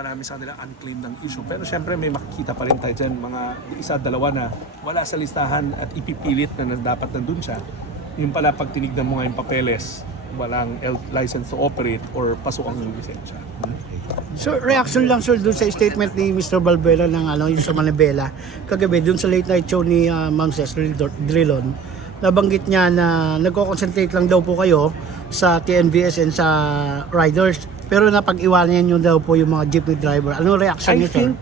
marami sa kanila unclaimed ng issue. Pero syempre may makikita pa rin tayo dyan, mga isa, dalawa na wala sa listahan at ipipilit na dapat nandun siya. Yung pala pag tinignan mo nga yung papeles, walang license to operate or pasok ang lisensya. So, reaction lang sir dun sa statement ni Mr. Balbuena ng yung sa Manibela kagabi dun sa late night show ni Ma'am Cecily Drilon. Nabanggit niya na nagko-concentrate lang daw po kayo sa TNVS and sa riders. Pero napag-iwanan niyo daw po yung mga jeepney driver. Anong reaction I niyo sir? think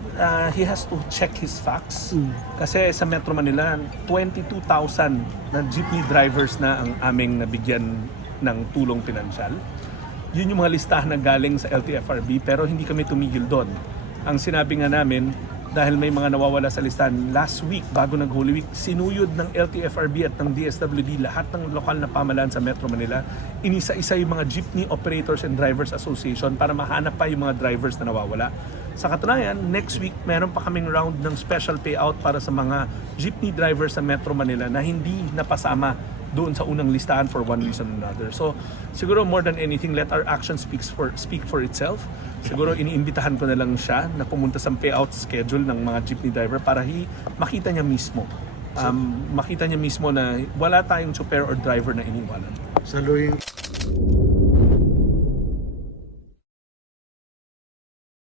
he has to check his facts. Kasi sa Metro Manila, 22,000 na jeepney drivers na ang aming nabigyan ng tulong pinansyal. Yun yung mga listahan na galing sa LTFRB pero hindi kami tumigil doon. Ang sinabi nga namin, dahil may mga nawawala sa listahan, last week, bago nag-Holy Week, sinuyod ng LTFRB at ng DSWD lahat ng lokal na pamahalaan sa Metro Manila, inisa-isa yung mga Jeepney Operators and Drivers Association para mahanap pa yung mga drivers na nawawala. Sa katunayan, next week, meron pa kaming round ng special payout para sa mga jeepney drivers sa Metro Manila na hindi napasama doon sa unang listahan for one reason or another. So, siguro more than anything, let our action speak for itself. Siguro iniimbitahan ko na lang siya na pumunta sa payout schedule ng mga jeepney driver para makita niya mismo. Makita niya mismo na wala tayong super or driver na iniwanan. Saluhin.